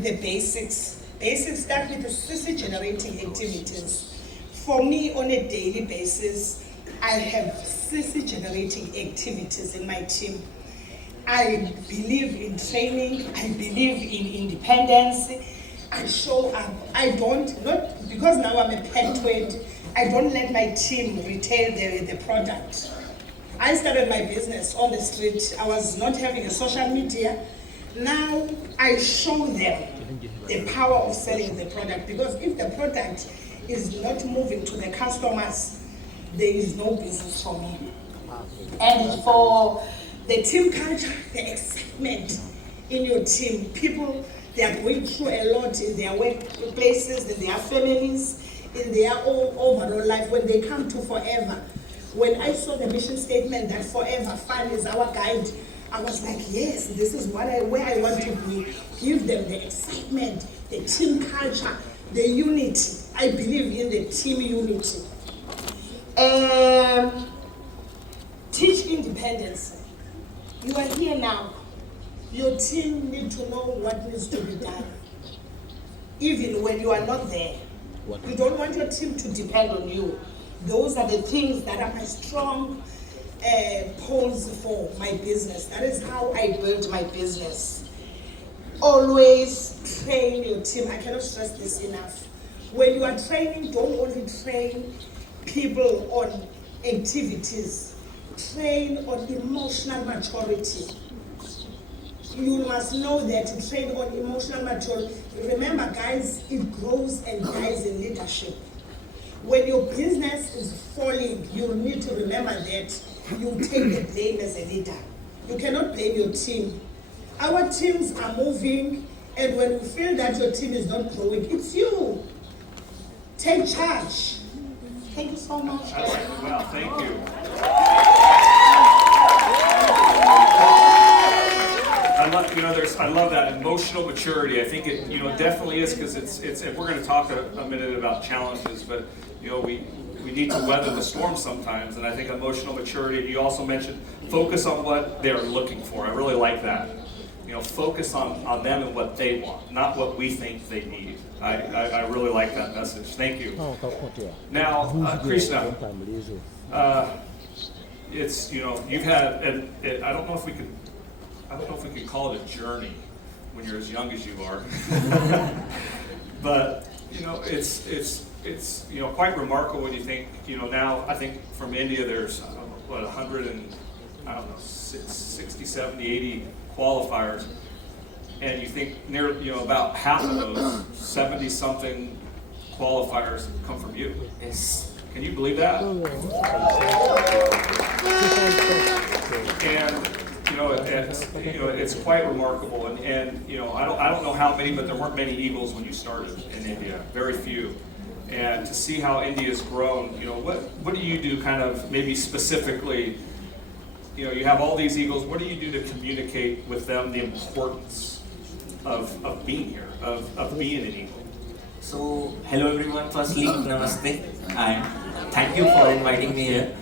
The basics. Basics start with the CC generating activities. For me, on a daily basis, I have CC generating activities in my team. I believe in training, I believe in independence. I show up. I don't, not because now I'm a pet trade, I don't let my team retail the product. I started my business on the street. I was not having a social media. Now I show them the power of selling the product, because if the product is not moving to the customers, there is no business for me. And for the team culture, the excitement in your team, people, they are going through a lot in their workplaces, in their families, in their own overall life. When they come to Forever, when I saw the mission statement that Forever Fun is our guide, I was like, yes, this is where I want to be. Give them the excitement, the team culture, the unity. I believe in the team unity. Teach independence. You are here now. Your team need to know what needs to be done. Even when you are not there. You don't want your team to depend on you. Those are the things that are my strong poles for my business. That is how I build my business. Always train your team. I cannot stress this enough. When you are training, don't only train people on activities. Train on emotional maturity. You must know that to train on emotional maturity. Remember, guys, it grows and dies in leadership. When your business is falling, you need to remember that you take the blame as a leader. You cannot blame your team. Our teams are moving, and when you feel that your team is not growing, it's you. Take charge. Thank you so much. Well, thank you. I love that emotional maturity. I think it, definitely is, because it's. And we're going to talk a minute about challenges, but we need to weather the storm sometimes. And I think emotional maturity. You also mentioned focus on what they're looking for. I really like that. Focus on them and what they want, not what we think they need. I really like that message. Thank you. Now, Krishna, it's you've had, and I don't know if we could call it a journey when you're as young as you are, but it's quite remarkable when you think now. I think from India there's 100 and 60, 70, 80 qualifiers, and you think about half of those 70 something qualifiers come from you. Yes. Can you believe that? And it's quite remarkable, and I don't know how many, but there weren't many Eagles when you started in India, very few. And to see how India's grown, what do you do, kind of maybe specifically? You have all these Eagles. What do you do to communicate with them the importance of being here, of being an Eagle? So, hello everyone. Firstly, namaste, and thank you for inviting me here.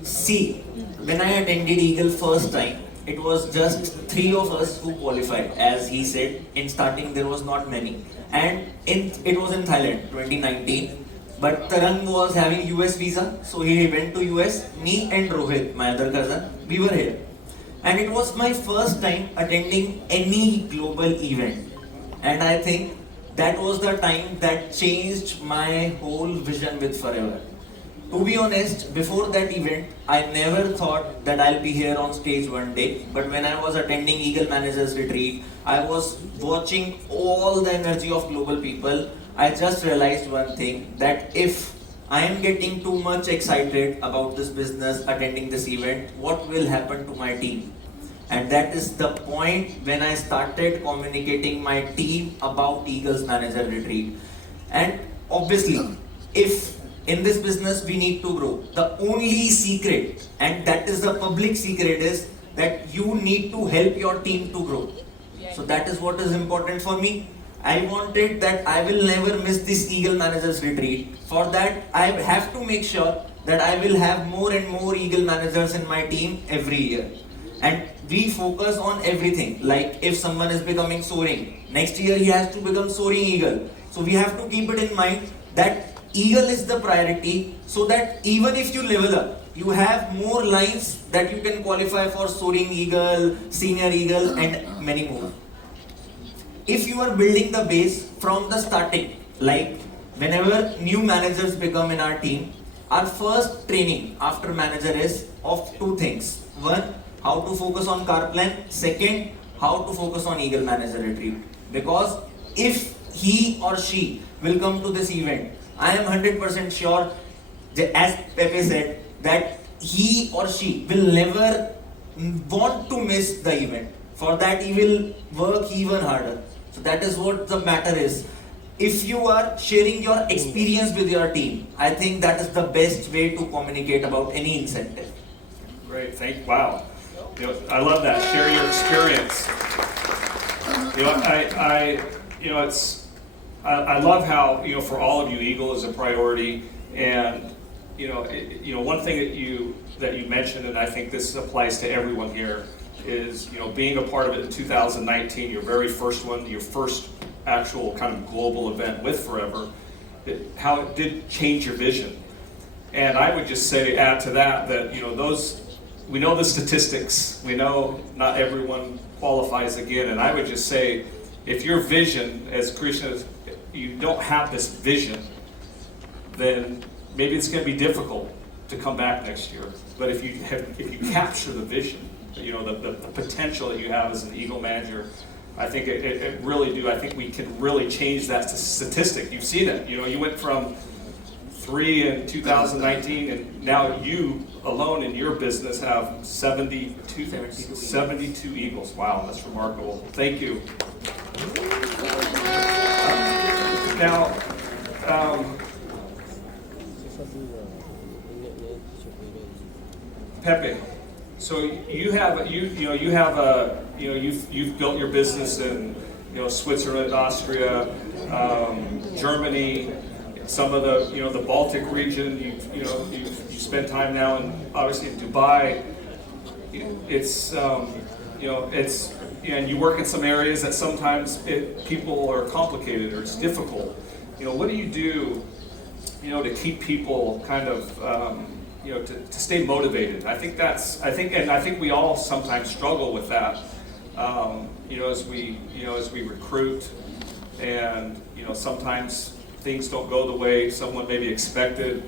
See, when I attended Eagle first time, it was just 3 of us who qualified. As he said, in starting there was not many, and it was in Thailand, 2019. But Tarang was having US visa, so he went to US. Me and Rohit, my other cousin, we were here. And it was my first time attending any global event. And I think that was the time that changed my whole vision with Forever. To be honest, before that event, I never thought that I'll be here on stage one day. But when I was attending Eagle Managers Retreat, I was watching all the energy of global people. I just realized one thing, that if I am getting too much excited about this business, attending this event, what will happen to my team? And that is the point when I started communicating my team about Eagles Manager Retreat. And obviously, if in this business we need to grow, the only secret, and that is the public secret, is that you need to help your team to grow. So that is what is important for me. I wanted that I will never miss this Eagle Managers Retreat. For that, I have to make sure that I will have more and more Eagle Managers in my team every year. And we focus on everything. Like if someone is becoming soaring, Next year he has to become soaring eagle. So we have to keep it in mind that eagle is the priority, so that even if you level up, you have more lines that you can qualify for soaring eagle, senior eagle, and many more. If you are building the base from the starting, like whenever new managers become in our team, our first training after manager is of two things. One, how to focus on car plan. Second, how to focus on eagle manager retreat. Because if he or she will come to this event, I am 100% sure, as Pepe said, that he or she will never want to miss the event. For that he will work even harder. So that is what the matter is. If you are sharing your experience with your team, I think that is the best way to communicate about any incentive. Great, wow. I love that. Share your experience. I love how for all of you, Eagle is a priority, and one thing that you mentioned, and I think this applies to everyone here, is being a part of it in 2019, your very first one, your first actual kind of global event with Forever, how it did change your vision. And I would just say, add to that we know the statistics, we know not everyone qualifies again, and I would just say, if your vision, as Krishna, you don't have this vision, then maybe it's going to be difficult to come back next year. But if you capture the vision, the potential that you have as an Eagle manager, I think it really do. I think we can really change that statistic. You've seen it. You went from 3 in 2019, and now you alone in your business have 72 Eagles. Wow, that's remarkable. Thank you. Now, Pepe, so you've built your business in Switzerland, Austria, Germany, some of the Baltic region. You spend time now, and obviously in Dubai. And you work in some areas that sometimes people are complicated or it's difficult. What do you do, to keep people kind of, to stay motivated? I think we all sometimes struggle with that, as we recruit, and sometimes things don't go the way someone maybe expected.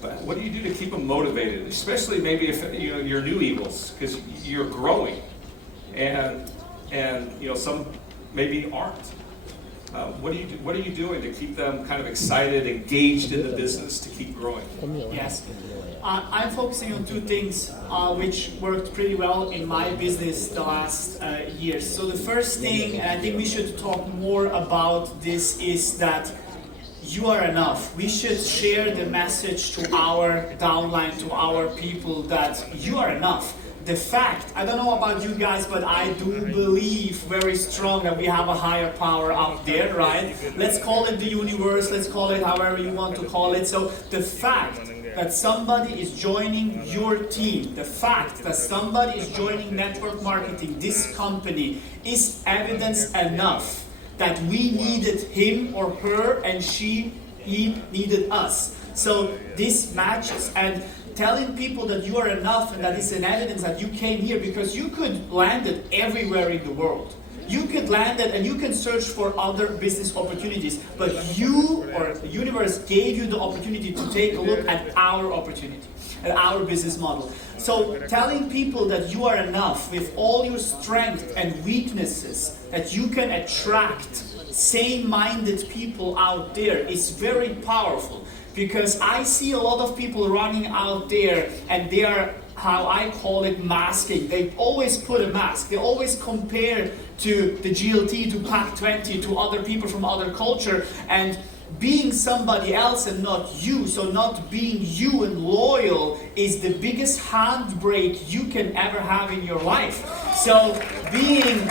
But what do you do to keep them motivated, especially maybe if you're new Eagles, because you're growing, and some maybe aren't. What are you doing to keep them kind of excited, engaged in the business, to keep growing? Yes, I'm focusing on two things which worked pretty well in my business the last years. So the first thing, and I think we should talk more about this, is that you are enough. We should share the message to our downline, to our people, that you are enough. The fact, I don't know about you guys, but I do believe very strong that we have a higher power out there, right? Let's call it the universe, let's call it however you want to call it. So the fact that somebody is joining your team, the fact that somebody is joining network marketing, this company, is evidence enough that we needed him or her, and he needed us. So this matches. And telling people that you are enough, and that is an evidence that you came here, because you could land it everywhere in the world. You could land it and you can search for other business opportunities, but you, or the universe, gave you the opportunity to take a look at our opportunity, at our business model. So telling people that you are enough with all your strength and weaknesses, that you can attract same-minded people out there, is very powerful. Because I see a lot of people running out there, and they are, how I call it, masking. They always put a mask. They always compare to the GLT, to PAC 20, to other people from other culture, and being somebody else and not you, so not being you and loyal, is the biggest handbrake you can ever have in your life. So being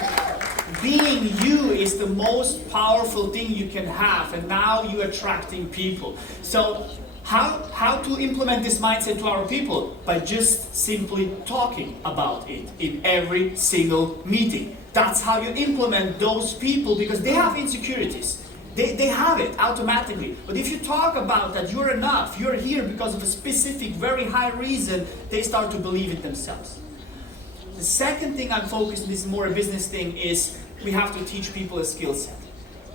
you is the most powerful thing you can have, and now you're attracting people. So how to implement this mindset to our people? By just simply talking about it in every single meeting. That's how you implement those people, because they have insecurities. They have it automatically. But if you talk about that you're enough, you're here because of a specific, very high reason, they start to believe it themselves. The second thing I'm focused on, this is more a business thing, is we have to teach people a skill set.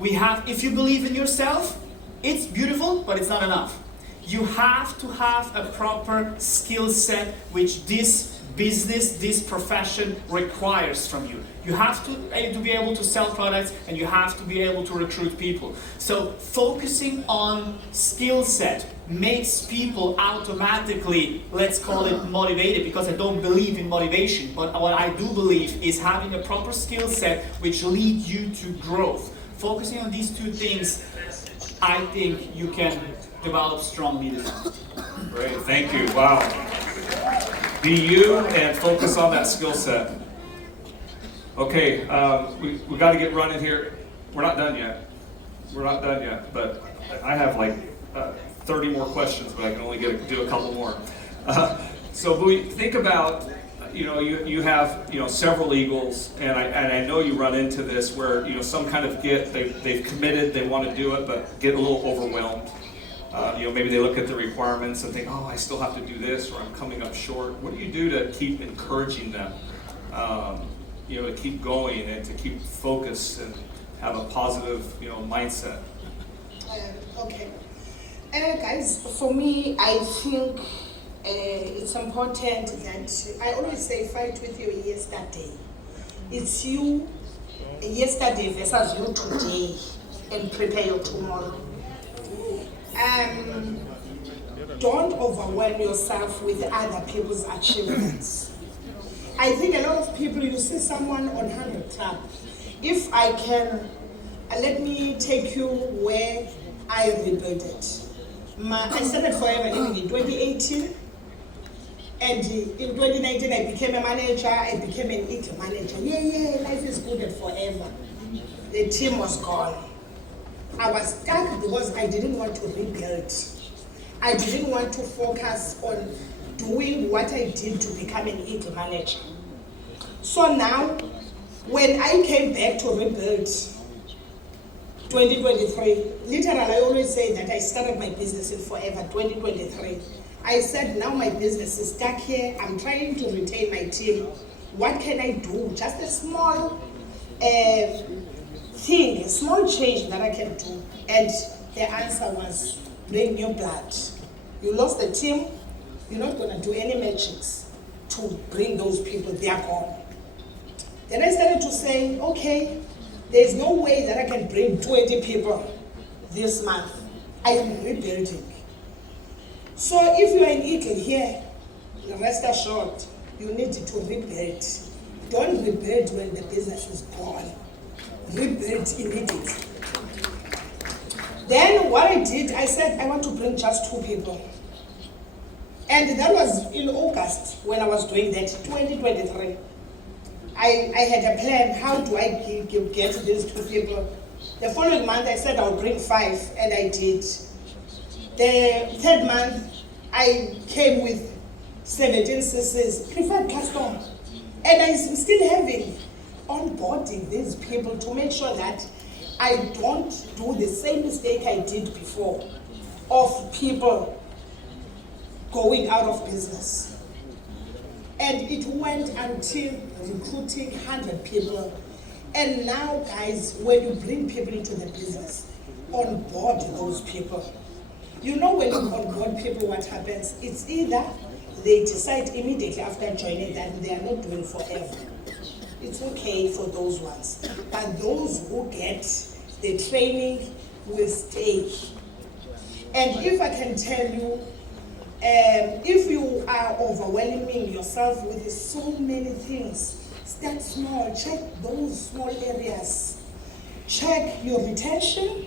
If you believe in yourself, it's beautiful, but it's not enough. You have to have a proper skill set which this business, this profession requires from you. You have to be able to sell products, and you have to be able to recruit people. So focusing on skill set makes people automatically, let's call it motivated, because I don't believe in motivation, but what I do believe is having a proper skill set which leads you to growth. Focusing on these two things, I think you can develop strong leaders. Great, thank you. Wow. Be you and focus on that skill set. Okay, we got to get running here. We're not done yet. But I have like 30 more questions, but I can only do a couple more. So Bowie, think about, you have several eagles, and I know you run into this where some kind of they've committed, they want to do it, but get a little overwhelmed. Maybe they look at the requirements and think, oh, I still have to do this, or I'm coming up short. What do you do to keep encouraging them? To keep going and to keep focused and have a positive, mindset. Okay. Guys, for me, I think it's important that I always say fight with your yesterday. It's you yesterday versus you today, and prepare your tomorrow. Don't overwhelm yourself with other people's achievements. I think a lot of people, you see someone on 100 Club. If I can, let me take you where I rebuilt it. I started Forever Living in 2018, and in 2019 I became a manager. I became an eagle manager. Yeah, life is good at Forever. The team was gone. I was stuck because I didn't want to rebuild. I didn't want to focus on doing what I did to become an eagle manager. So now, when I came back to rebuild 2023, literally I always say that I started my business in Forever 2023. I said now my business is stuck here, I'm trying to retain my team. What can I do? Just a small thing, a small change that I can do. And the answer was bring new blood. You lost the team, you're not going to do any magics to bring those people, they are gone. Then I started to say, okay, there's no way that I can bring 20 people this month. I am rebuilding. So if you are an eagle here, rest assured, you need to rebuild. Don't rebuild when the business is gone. Rebuild immediately. Then what I did, I said I want to bring just 2 people. And that was in August when I was doing that, 2023. I had a plan, how do I get these 2 people? The following month I said I'll bring 5, and I did. The third month I came with 17 CCs, preferred customer. And I'm still having onboarding these people to make sure that I don't do the same mistake I did before of people going out of business. And it went until recruiting 100 people. And now, guys, when you bring people into the business, onboard those people. You know when you onboard people, what happens? It's either they decide immediately after joining that they are not doing Forever. It's okay for those ones. But those who get the training will stay. And if I can tell you, if you are overwhelming yourself with so many things, start small, check those small areas. Check your retention,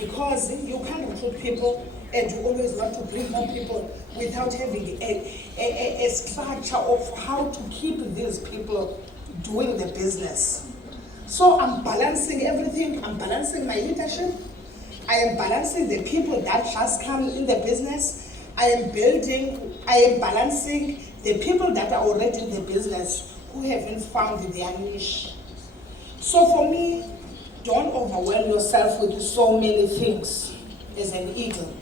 because you can't recruit people and you always want to bring more people without having a structure of how to keep these people doing the business. So I'm balancing everything. I'm balancing my leadership. I am balancing the people that just come in the business. I am balancing the people that are already in the business who haven't found their niche. So for me, don't overwhelm yourself with so many things as an eagle.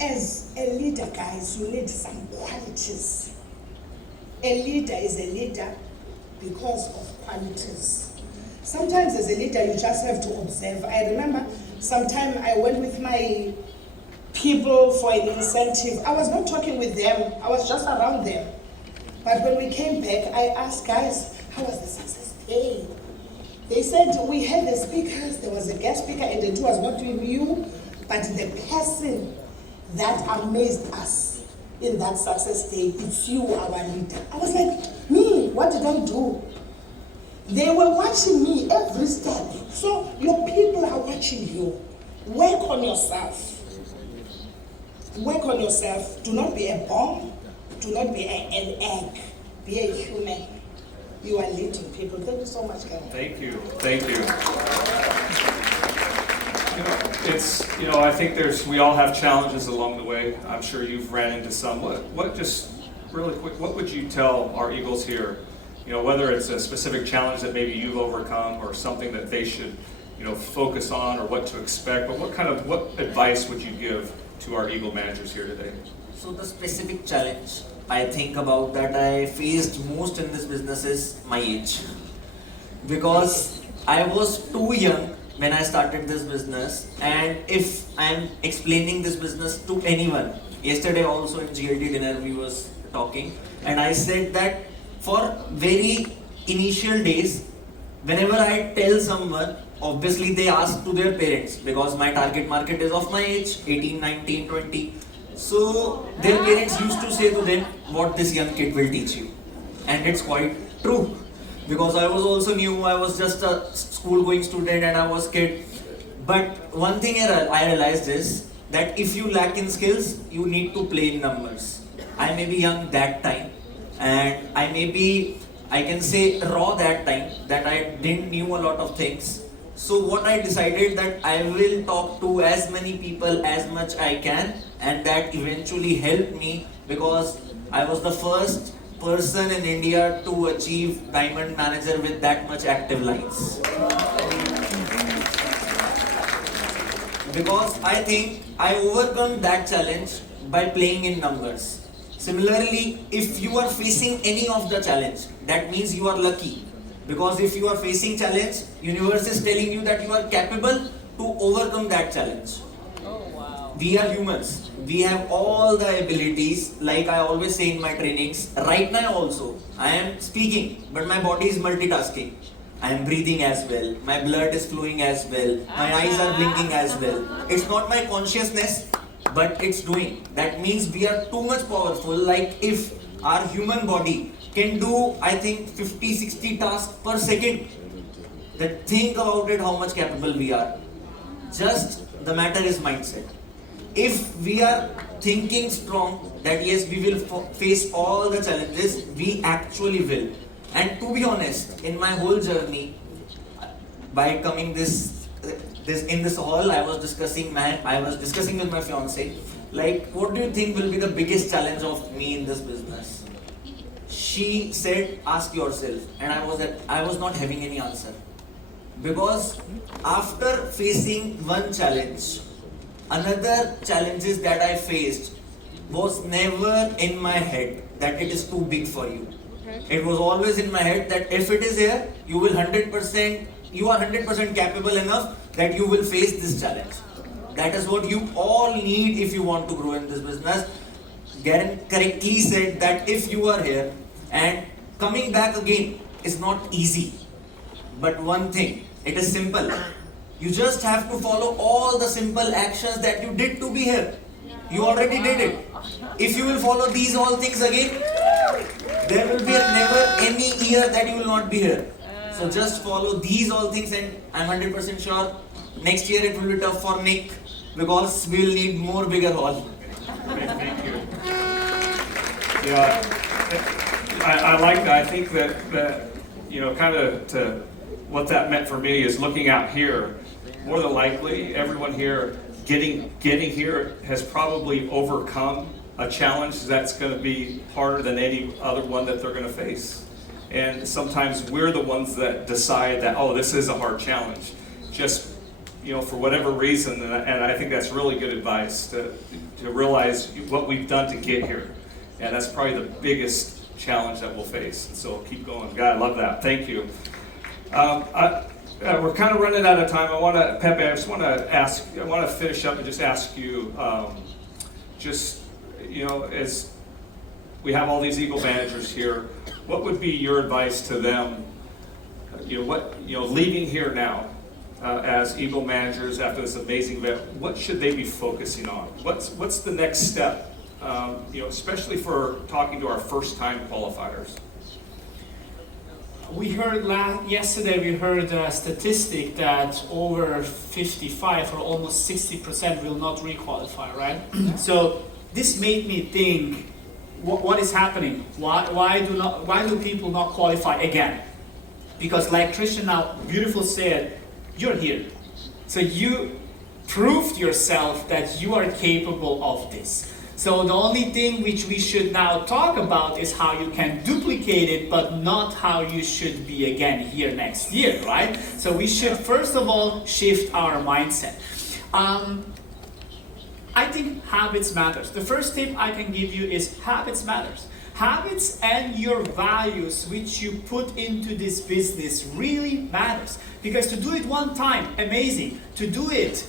As a leader, guys, you need some qualities. A leader is a leader because of qualities. Sometimes as a leader, you just have to observe. I remember sometime I went with my people for an incentive. I was not talking with them, I was just around them. But when we came back, I asked, guys, how was the success day? They said, we had the speakers, there was a guest speaker, and it was not with you, but the person that amazed us in that success day, it's you, our leader. I was like, me, what did I do? They were watching me every step. So your people are watching you. Work on yourself. Work on yourself. Do not be a bomb. Do not be an egg. Be a human. You are leading people. Thank you so much, guys. Thank you. Thank you. I think we all have challenges along the way. I'm sure you've ran into some. What just really quick, what would you tell our Eagles here? Whether it's a specific challenge that maybe you've overcome or something that they should, focus on or what to expect, but what advice would you give to our Eagle managers here today? So the specific challenge I think about that I faced most in this business is my age. Because I was too young when I started this business, and if I'm explaining this business to anyone, yesterday also in GLT dinner we was talking, and I said that for very initial days, whenever I tell someone, obviously they ask to their parents because my target market is of my age, 18, 19, 20. So their parents used to say to them, what this young kid will teach you. And it's quite true. Because I was also new, I was just a school going student and I was kid. But one thing I realized is that if you lack in skills, you need to play in numbers. I may be young that time, and I can say raw that time, that I didn't knew a lot of things. So what I decided that I will talk to as many people as much I can, and that eventually helped me because I was the first person in India to achieve Diamond Manager with that much active lines. Because I think I overcome that challenge by playing in numbers. Similarly, if you are facing any of the challenge, that means you are lucky. Because if you are facing challenge, universe is telling you that you are capable to overcome that challenge. Oh, wow. We are humans. We have all the abilities, like I always say in my trainings. Right now also, I am speaking, but my body is multitasking. I am breathing as well. My blood is flowing as well. My eyes are blinking as well. It's not my consciousness, but it's doing. That means we are too much powerful. Like if our human body can do, I think, 50, 60 tasks per second. Then think about it, how much capable we are. Just the matter is mindset. If we are thinking strong that yes, we will face all the challenges, we actually will. And to be honest, in my whole journey, by coming in this hall, I was discussing with my fiance, like, what do you think will be the biggest challenge of me in this business? She said, ask yourself, and I was not having any answer. Because after facing one challenge, another challenges that I faced was never in my head that it is too big for you. It was always in my head that if it is here, you are 100% capable enough that you will face this challenge. That is what you all need if you want to grow in this business. Garen correctly said that if you are here and coming back again is not easy. But one thing, it is simple. You just have to follow all the simple actions that you did to be here. You already did it. If you will follow these all things again, there will be never any year that you will not be here. So just follow these all things, and I'm 100% sure next year it will be tough for Nick because we will need more bigger hall. Thank you. Yeah, I like that. I think that kind of to what that meant for me is looking out here. More than likely, everyone here getting here has probably overcome a challenge that's going to be harder than any other one that they're going to face. And sometimes we're the ones that decide that, oh, this is a hard challenge, just, you know, for whatever reason. And I think that's really good advice to realize what we've done to get here. And that's probably the biggest challenge that we'll face. And so keep going. God, I love that. Thank you. We're kind of running out of time. Pepe, I just want to finish up and just ask you, you know, as we have all these Eagle managers here, what would be your advice to them? Leaving here now as Eagle managers after this amazing event, what should they be focusing on? What's the next step? Especially for talking to our first-time qualifiers. We heard yesterday. We heard a statistic that over 55 or almost 60% will not requalify. Right? So this made me think, what is happening? Why do people not qualify again? Because like Christian now beautiful said, you're here. So you proved yourself that you are capable of this. So the only thing which we should now talk about is how you can duplicate it, but not how you should be again here next year, right? So we should first of all shift our mindset. I think habits matters. The first tip I can give you is habits matters. Habits and your values which you put into this business really matters. Because to do it one time, amazing. To do it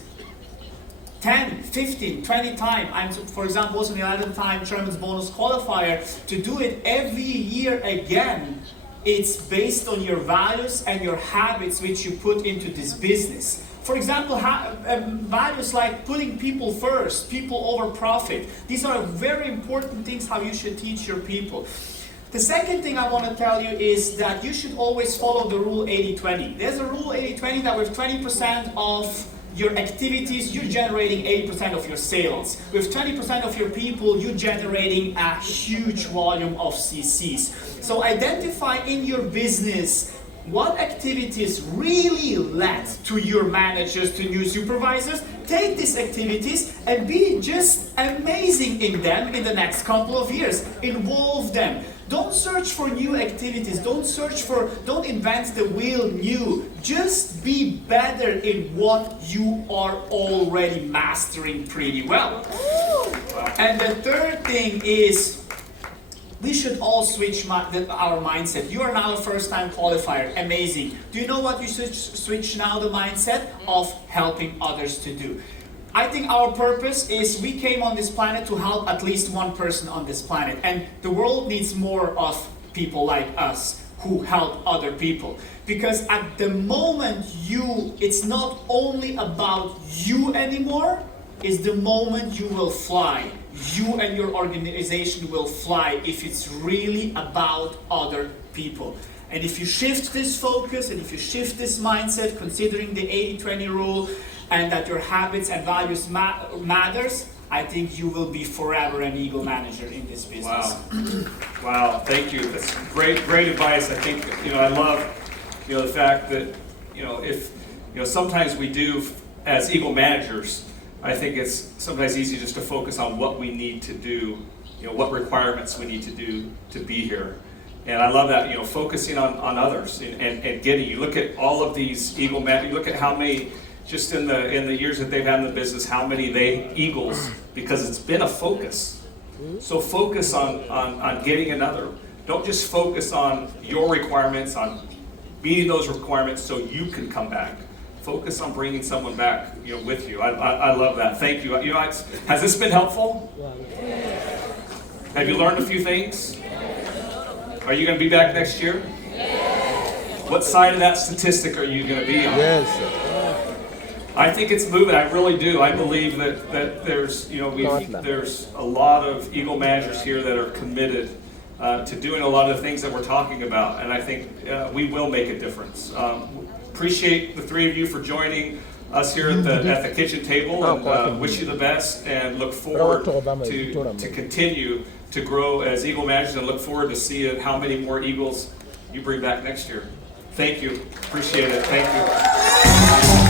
10, 15, 20 times. I'm, for example, also an 11-time German's bonus qualifier. To do it every year again, it's based on your values and your habits which you put into this business. For example, values like putting people first, people over profit. These are very important things how you should teach your people. The second thing I want to tell you is that you should always follow the rule 80-20. There's a rule 80-20 that with 20% of your activities, you're generating 80% of your sales. With 20% of your people, you're generating a huge volume of CCs. So identify in your business what activities really led to your managers, to new supervisors. Take these activities and be just amazing in them in the next couple of years. Involve them. Don't search for new activities. Don't invent the wheel new. Just be better in what you are already mastering pretty well. And the third thing is, we should all switch our mindset. You are now a first-time qualifier. Amazing. Do you know what you should switch now the mindset of helping others to do? I think our purpose is we came on this planet to help at least one person on this planet. And the world needs more of people like us who help other people. Because at the moment it's not only about you anymore, it's the moment you will fly. You and your organization will fly if it's really about other people. And if you shift this focus and if you shift this mindset, considering the 80-20 rule, and that your habits and values matters, I think you will be forever an Eagle manager in this business. Wow. Wow, thank you. That's great advice. I think, I love, the fact that, if, sometimes we do, as Eagle managers, I think it's sometimes easy just to focus on what we need to do, what requirements we need to do to be here. And I love that, focusing on others and getting, you look at all of these Eagle managers, you look at how many, just in the years that they've had in the business, how many Eagles, because it's been a focus. So focus on getting another. Don't just focus on your requirements, on meeting those requirements so you can come back. Focus on bringing someone back, with you. I love that. Thank you. Has this been helpful? Have you learned a few things? Are you going to be back next year? What side of that statistic are you going to be on? Yes. I think it's moving. I really do. I believe that there's there's a lot of Eagle managers here that are committed to doing a lot of the things that we're talking about, and I think we will make a difference. Appreciate the three of you for joining us here at the kitchen table, and wish you the best, and look forward to continue to grow as Eagle managers, and look forward to seeing how many more Eagles you bring back next year. Thank you. Appreciate it. Thank you.